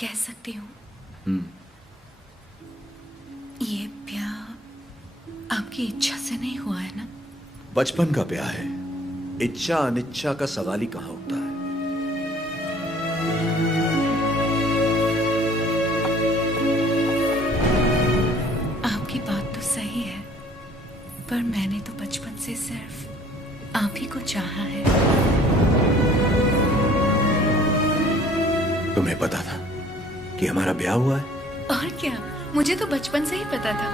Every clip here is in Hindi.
कह सकती हूँ। हम्म। ये ब्याह आपकी इच्छा से नहीं हुआ है ना? बचपन का ब्याह है, इच्छा अनिच्छा का सवाल ही कहाँ उठता है। आपकी बात तो सही है, पर मैंने तो बचपन से सिर्फ आप ही को चाहा है। तुम्हें पता था कि हमारा ब्याह हुआ है? और क्या, मुझे तो बचपन से ही पता था।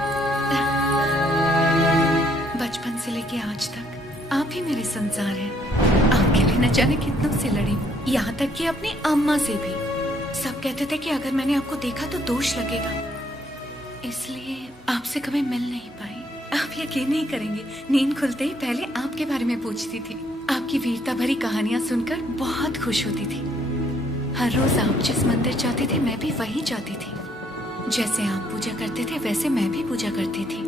बचपन से लेके आज तक आप ही मेरे संसार हैं। आपके लिए न जाने कितनों से लड़ी हूँ, यहाँ तक कि अपनी अम्मा से भी। सब कहते थे कि अगर मैंने आपको देखा तो दोष लगेगा, इसलिए आपसे कभी मिल नहीं पाई। आप यकीन नहीं करेंगे, नींद खुलते ही पहले आपके बारे में पूछती थी। आपकी वीरता भरी कहानियां सुनकर बहुत खुश होती थी। हर रोज आप जिस मंदिर जाते थे मैं भी वहीं जाती थी। जैसे आप पूजा करते थे वैसे मैं भी पूजा करती थी।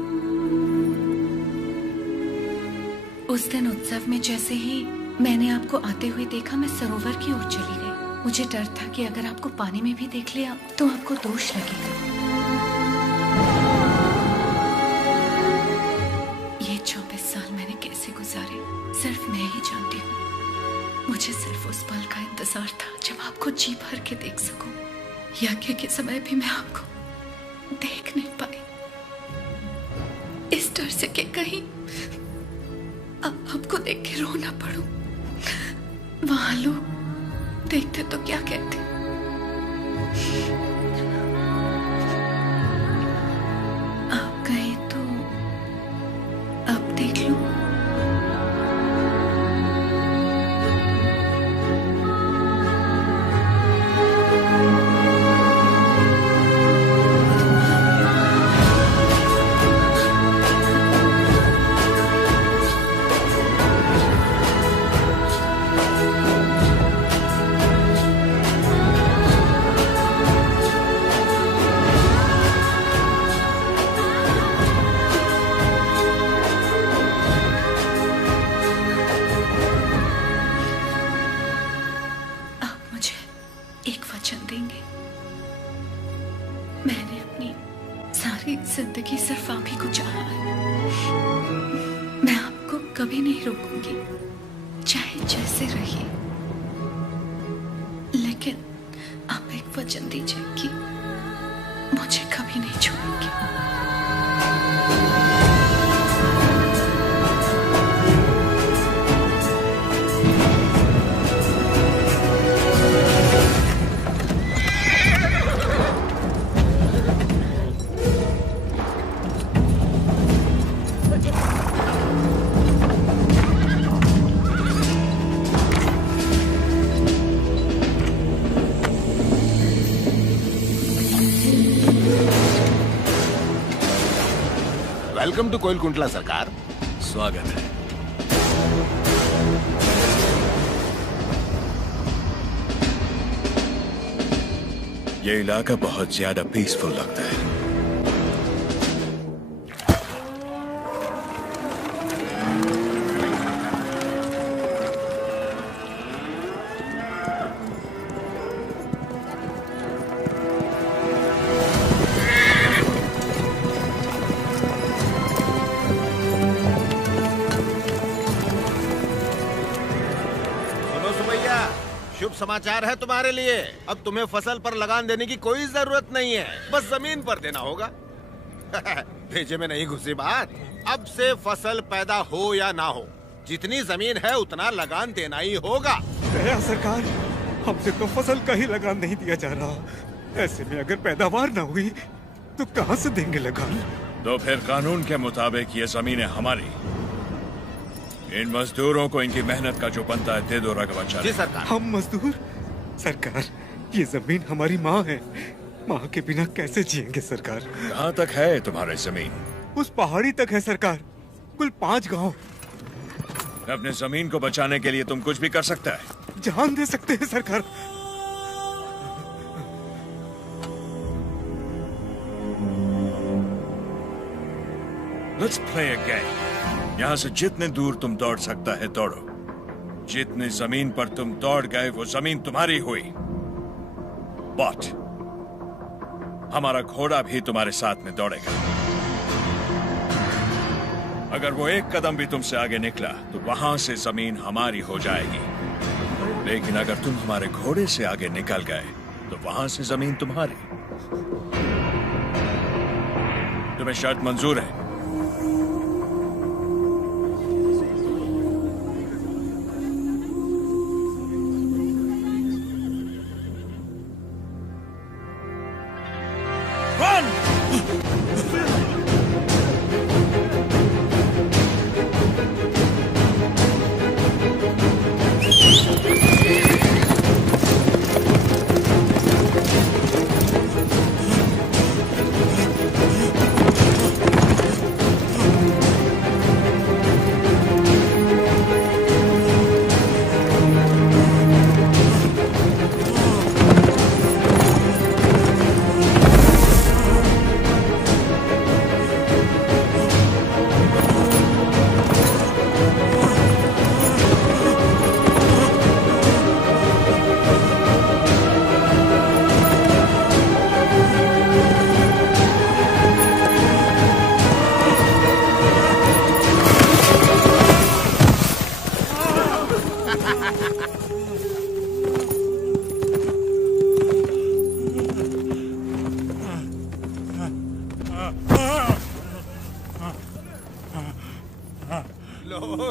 उस दिन उत्सव में जैसे ही मैंने आपको आते हुए देखा, मैं सरोवर की ओर चली गई। मुझे डर था कि अगर आपको पानी में भी देख लिया तो आपको दोष लगेगा। ये 24 साल मैंने कैसे गुजारे सिर्फ मैं ही जानती हूँ। मुझे सिर्फ उस पल का इंतजार था जब आपको जी भर के देख सकूं। यज्ञ के समय भी मैं आपको देख नहीं पाई, इस डर से कि कहीं आपको देख के रो ना पड़ूं। वहां लोग देखते तो क्या कहते। आप कहे तो अब देख लो। जिंदगी सिर्फ आप ही को चाहा है। मैं आपको कभी नहीं रोकूंगी, चाहे जैसे रहिए, लेकिन आप एक वचन दीजिए कि मुझे कभी नहीं छोड़ेंगे। वेलकम टू कोइलकुंटला सरकार। स्वागत है। ये इलाका बहुत ज्यादा पीसफुल लगता है। शुभ समाचार है तुम्हारे लिए। अब तुम्हें फसल पर लगान देने की कोई जरूरत नहीं है, बस जमीन पर देना होगा। भेजे में नहीं घुसी बात। अब से फसल पैदा हो या ना हो, जितनी जमीन है उतना लगान देना ही होगा। दया सरकार, हमसे तो फसल का ही लगान नहीं दिया जा रहा। ऐसे में अगर पैदावार ना हुई तो कहां से देंगे लगान? तो फिर कानून के मुताबिक ये जमीन है हमारी। इन मजदूरों को इनकी मेहनत का जो बनता है दे दो राघवाचार्य। जी सरकार। हम मजदूर? सरकार, ये जमीन हमारी माँ है। माँ के बिना कैसे जिएंगे सरकार? कहाँ तक है तुम्हारी जमीन? उस पहाड़ी तक है सरकार, कुल 5 गांव। अपने जमीन को बचाने के लिए तुम कुछ भी कर सकता है। जान दे सकते हैं सरकार। Let's play a game. यहाँ से जितने दूर तुम दौड़ सकता है दौड़ो। जितनी जमीन पर तुम दौड़ गए वो जमीन तुम्हारी हुई। But हमारा घोड़ा भी तुम्हारे साथ में दौड़ेगा। अगर वो एक कदम भी तुमसे आगे निकला तो वहां से जमीन हमारी हो जाएगी, लेकिन अगर तुम हमारे घोड़े से आगे निकल गए तो वहां से जमीन तुम्हारी। तुम्हें शर्त मंजूर है?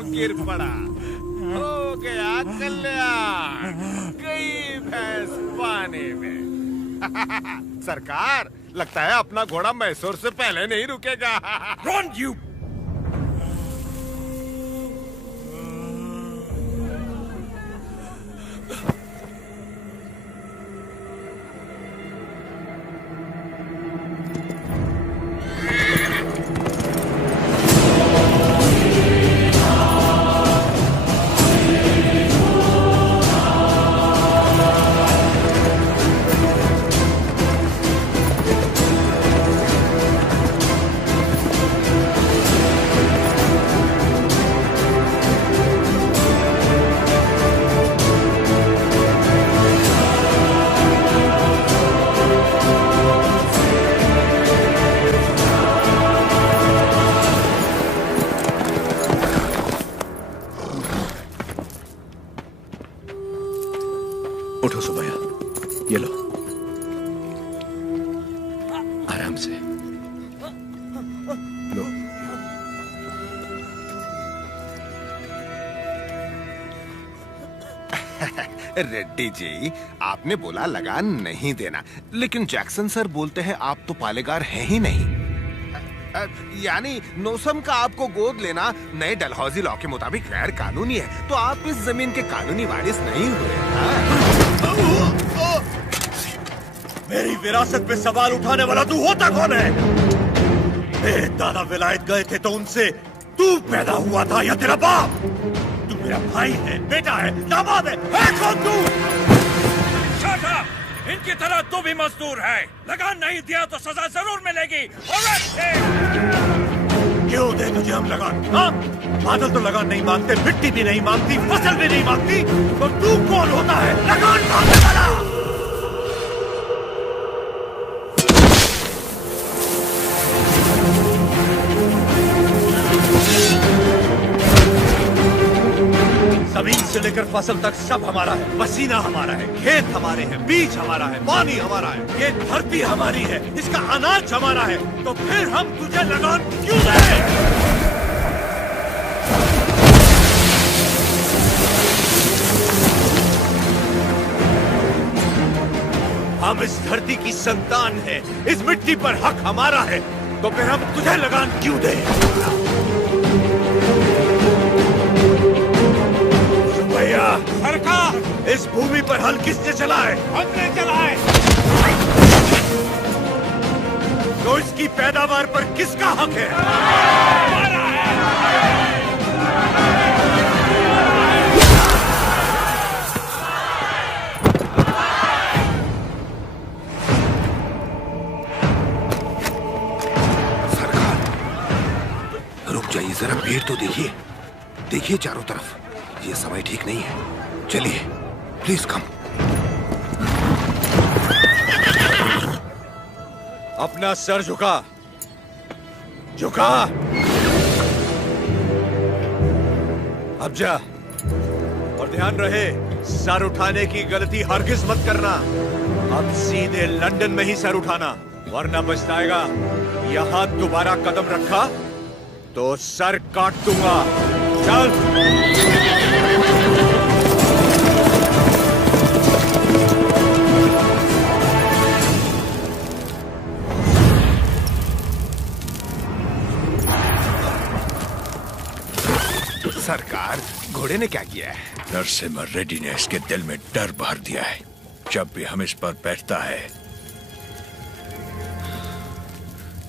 गिर पड़ा, हो गया कल्याण, गई भैंस पानी में। सरकार, लगता है अपना घोड़ा मैसूर से पहले नहीं रुकेगा। Run, you! उठो सुबैया, ये लो, आराम से लो। रेड्डी जी, आपने बोला लगान नहीं देना, लेकिन जैक्सन सर बोलते हैं आप तो पालेगार हैं ही नहीं। यानी नोसम का आपको गोद लेना नए डलहौजी लॉ के मुताबिक गैर कानूनी है, तो आप इस जमीन के कानूनी वारिस नहीं हुए। मेरी विरासत पे सवाल उठाने वाला तू होता कौन है? मेरे दादा विलायत गए थे तो उनसे तू पैदा हुआ था या तेरा बाप? तू मेरा भाई है, बेटा है, दामाद है कौन तू? Shut up! इनकी तरह तू भी मजदूर है। लगान नहीं दिया तो सजा जरूर मिलेगी। क्यों दे तुझे हम लगान? हाँ? बादल तो लगान नहीं मांगते, मिट्टी भी नहीं मांगती, फसल भी नहीं मांगती, तो तू कौन होता है लगान मांगने वाला? जमीन से लेकर फसल तक सब हमारा है, पसीना हमारा है, खेत हमारे हैं, बीज हमारा है, पानी हमारा है, ये धरती हमारी है, इसका अनाज हमारा है, तो फिर हम तुझे लगान क्यों दें? हम इस धरती की संतान हैं, इस मिट्टी पर हक हमारा है, तो फिर हम तुझे लगान क्यों दें? सरकार, इस भूमि पर हल किसने चलाए? हमने चलाए। तो इसकी पैदावार पर किसका हक है? हमारा है। सरकार, रुक जाइए जरा, भीड़ तो देखिए, देखिए चारों तरफ, ये समय ठीक नहीं है। चलिए, प्लीज कम। अपना सर झुका, झुका। अब जा, और ध्यान रहे सर उठाने की गलती हरगिज मत करना। अब सीधे लंदन में ही सर उठाना, वरना पछताएगा। यहां दोबारा कदम रखा तो सर काट दूंगा। चल। सरकार, घोड़े ने क्या किया है? नरसिम्हा रेड्डी ने इसके दिल में डर भर दिया है। जब भी हम इस पर बैठता है,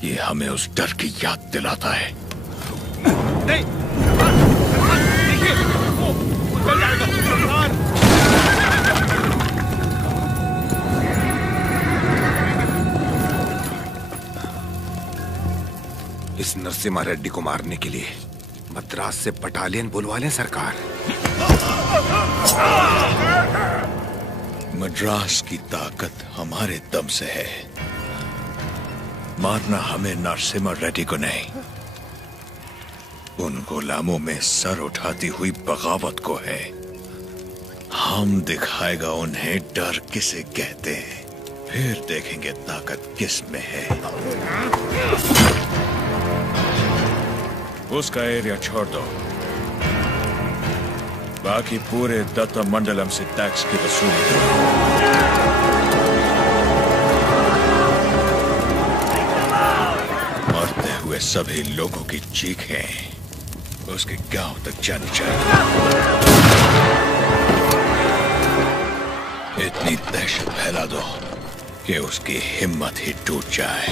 ये हमें उस डर की याद दिलाता है। नहीं, देखिए, वो चल जाएगा। सरकार, इस नरसिम्हा रेड्डी को मारने के लिए मद्रास से बटालियन बुलवा लें सरकार। मद्रास की ताकत हमारे दम से है। मारना हमें नरसिम्हा रेड्डी को नहीं, उन गुलामों में सर उठाती हुई बगावत को है। हम दिखाएगा उन्हें डर किसे कहते हैं, फिर देखेंगे ताकत किस में है। उसका एरिया छोड़ दो, बाकी पूरे दत्ता मंडलम से टैक्स की वसूली करो। मरते हुए सभी लोगों की चीखें उसके गांव तक जानी चाहिए। इतनी दहशत फैला दो कि उसकी हिम्मत ही टूट जाए।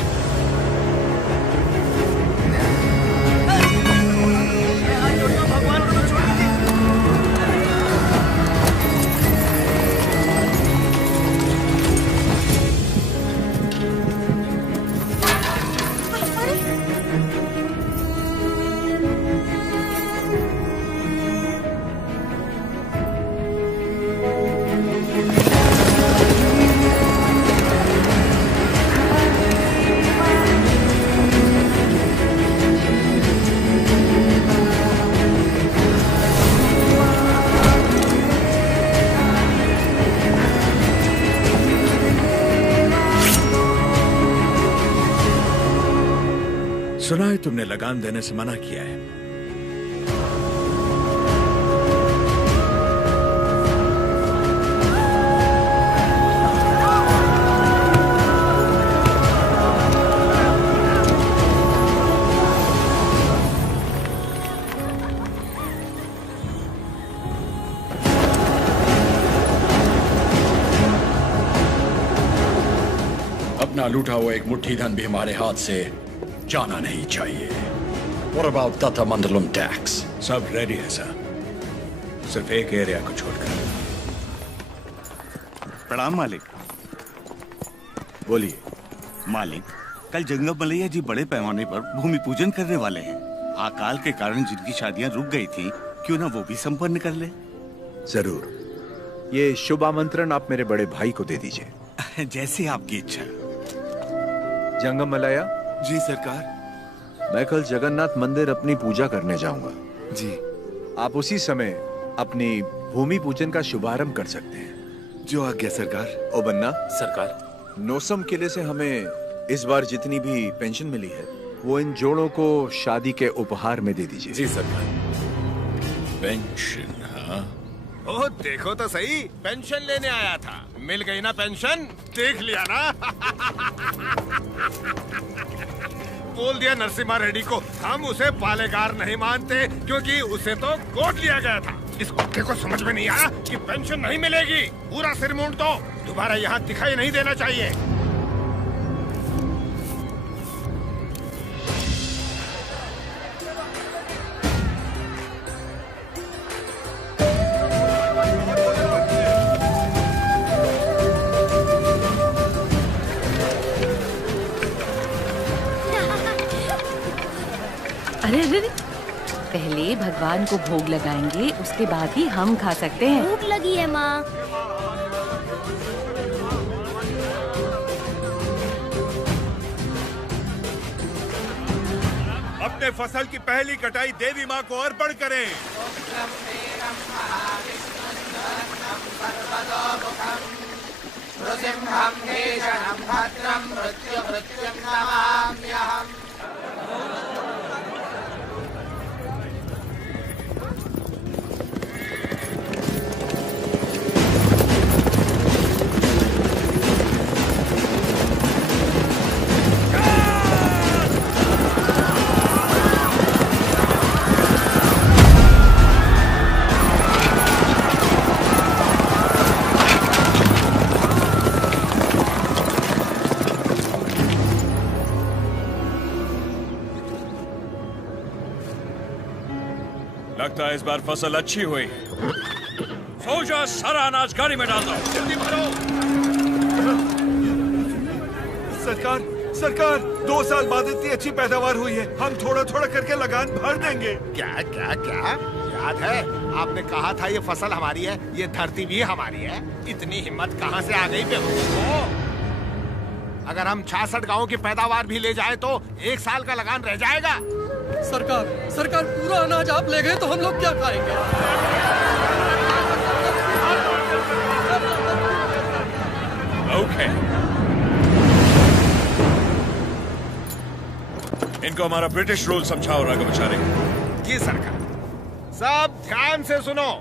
सुना है तुमने लगान देने से मना किया है। अपना लूटा हुआ एक मुट्ठी धन भी हमारे हाथ से जाना नहीं चाहिए। What about Datta Mandalam tax? सब रेडी है सर, सिर्फ एक एरिया को छोड़कर। प्रणाम मालिक। बोलिए। मालिक, कल जंगम मलैया जी बड़े पैमाने पर भूमि पूजन करने वाले हैं। अकाल के कारण जिनकी शादियां रुक गई थी, क्यों ना वो भी संपन्न कर ले। जरूर, ये शुभ आमंत्रण आप मेरे बड़े भाई को दे दीजिए। जैसे आपकी इच्छा। जंगम मलैया जी सरकार। मैं कल जगन्नाथ मंदिर अपनी पूजा करने जाऊंगा। जी। आप उसी समय अपनी भूमि पूजन का शुभारंभ कर सकते हैं। जो आज्ञा सरकार। ओ बन्ना सरकार। नौसम किले से हमें इस बार जितनी भी पेंशन मिली है, वो इन जोड़ों को शादी के उपहार में दे दीजिए। जी सरकार। पेंशन? हाँ, ओ देखो तो सही, पेंशन लेने आया था। मिल गई ना पेंशन, देख लिया ना। बोल दिया नरसिम्हा रेड्डी को, हम उसे पालेगार नहीं मानते क्योंकि उसे तो गोद लिया गया था। इस कुत्ते को समझ में नहीं आया कि पेंशन नहीं मिलेगी। पूरा सिर मूंड दो, दोबारा यहाँ दिखाई नहीं देना चाहिए। अरे पहले भगवान को भोग लगाएंगे, उसके बाद ही हम खा सकते हैं। भूख लगी है माँ। अपने फसल की पहली कटाई देवी माँ को अर्पण करें। लगता है इस बार फसल अच्छी हुई। सोजा सारा अनाज गाड़ी में डाल दो। जल्दी भरो। सरकार, सरकार, 2 साल बाद इतनी अच्छी पैदावार हुई है, हम थोड़ा थोड़ा करके लगान भर देंगे। क्या क्या क्या याद है आपने कहा था ये फसल हमारी है, ये धरती भी हमारी है। इतनी हिम्मत कहाँ से आ गई बेवकूफों? अगर हम 66 गांवों की पैदावार भी ले जाए तो 1 साल का लगान रह जाएगा। सरकार, सरकार, पूरा अनाज आप ले गए तो हम लोग क्या खाएंगे? ओके। इनको हमारा ब्रिटिश रूल समझाओ राघवाचारी। जी सरकार। सब ध्यान से सुनो।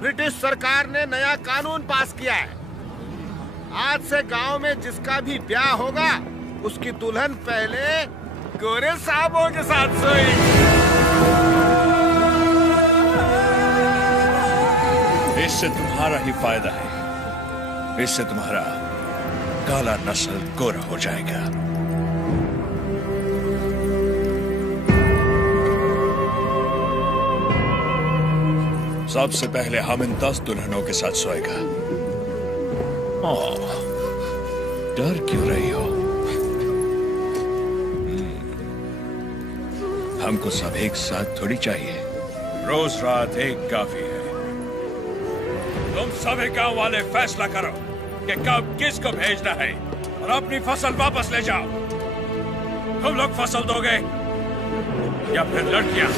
ब्रिटिश सरकार ने नया कानून पास किया है। आज से गांव में जिसका भी ब्याह होगा उसकी दुल्हन पहले गोरे साहबों के साथ सोएगी। इससे तुम्हारा ही फायदा है। इससे तुम्हारा काला नस्ल गोरा हो जाएगा। सबसे पहले हम इन 10 दुल्हनों के साथ सोएगा। ओह, डर क्यों रही हो? हमको सब एक साथ थोड़ी चाहिए। रोज रात एक काफी है। तुम सभी गांव वाले फैसला करो कि कब किसको भेजना है और अपनी फसल वापस ले जाओ। तुम लोग फसल दोगे या फिर लड़कियां?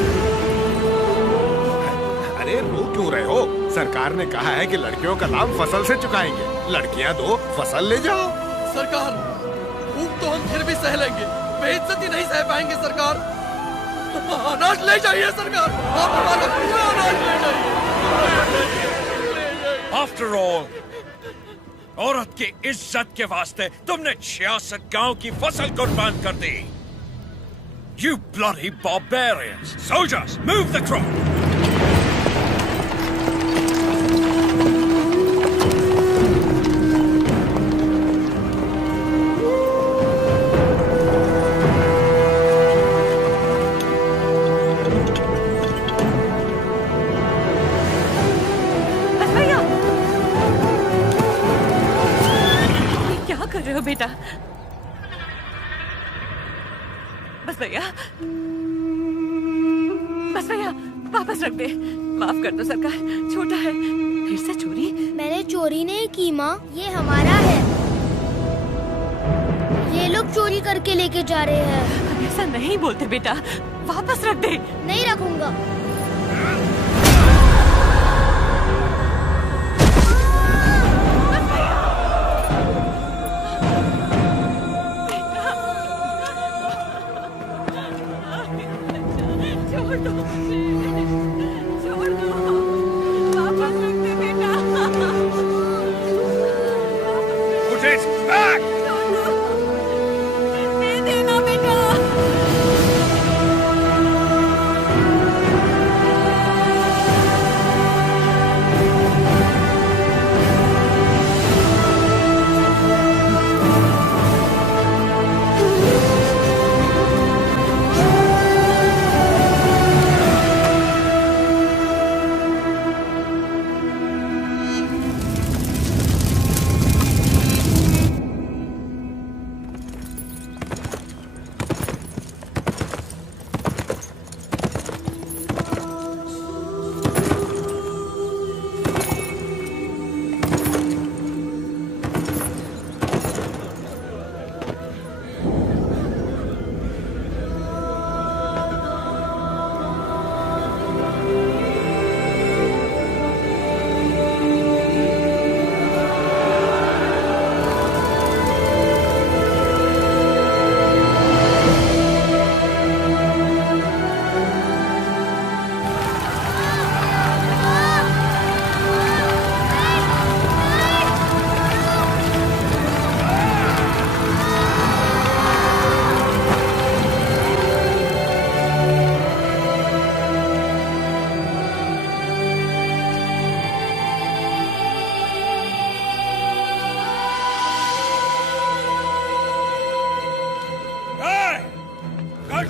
अरे रो क्यों रहे हो? सरकार ने कहा है कि लड़कियों का दाम फसल से चुकाएंगे। लड़कियां दो, फसल ले जाओ। सरकार, भूख तो हम फिर भी सह लेंगे, बेइज्जती नहीं सह पाएंगे सरकार। अनाज ले जाइए सरकार, आप हमारा पूरा अनाज ले जाइए। आफ्टर ऑल, औरत की इज्जत के वास्ते तुमने 66 गांव की फसल कुर्बान कर दी। You bloody barbarians! Soldiers, move the crop! बेटा, बस भैया, बस भैया, वापस रख दे। माफ कर दो सरकार, छोटा है। फिर से चोरी? मैंने चोरी नहीं की माँ, ये हमारा है। ये लोग चोरी करके लेके जा रहे हैं। ऐसा नहीं बोलते बेटा, वापस रख दे। नहीं रखूंगा।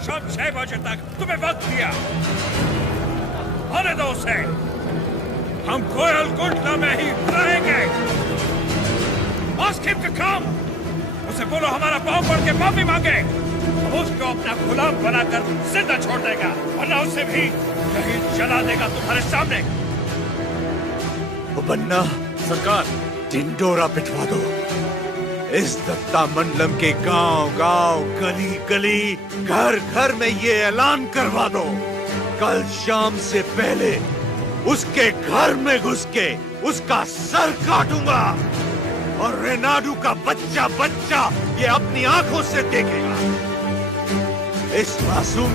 शाम 6 बजे तक तुम्हें वक्त दिया। आने दो उसे। हम कोयल कुंडला में ही रहेंगे। Ask him to come। उसे बोलो हमारा पाँव पड़ के माफी मांगे। हम उसको अपना गुलाम बनाकर जिंदा छोड़ देगा, वरना उसे भी कहीं जला देगा तुम्हारे सामने। बन्ना सरकार, ढिंडोरा पिटवा दो। इस दत्ता मंडलम के गांव गांव, गली गली, घर घर में ये ऐलान करवा दो, कल शाम से पहले उसके घर में घुस के उसका सर काटूंगा और रेनाडू का बच्चा बच्चा ये अपनी आंखों से देखेगा। इस मासूम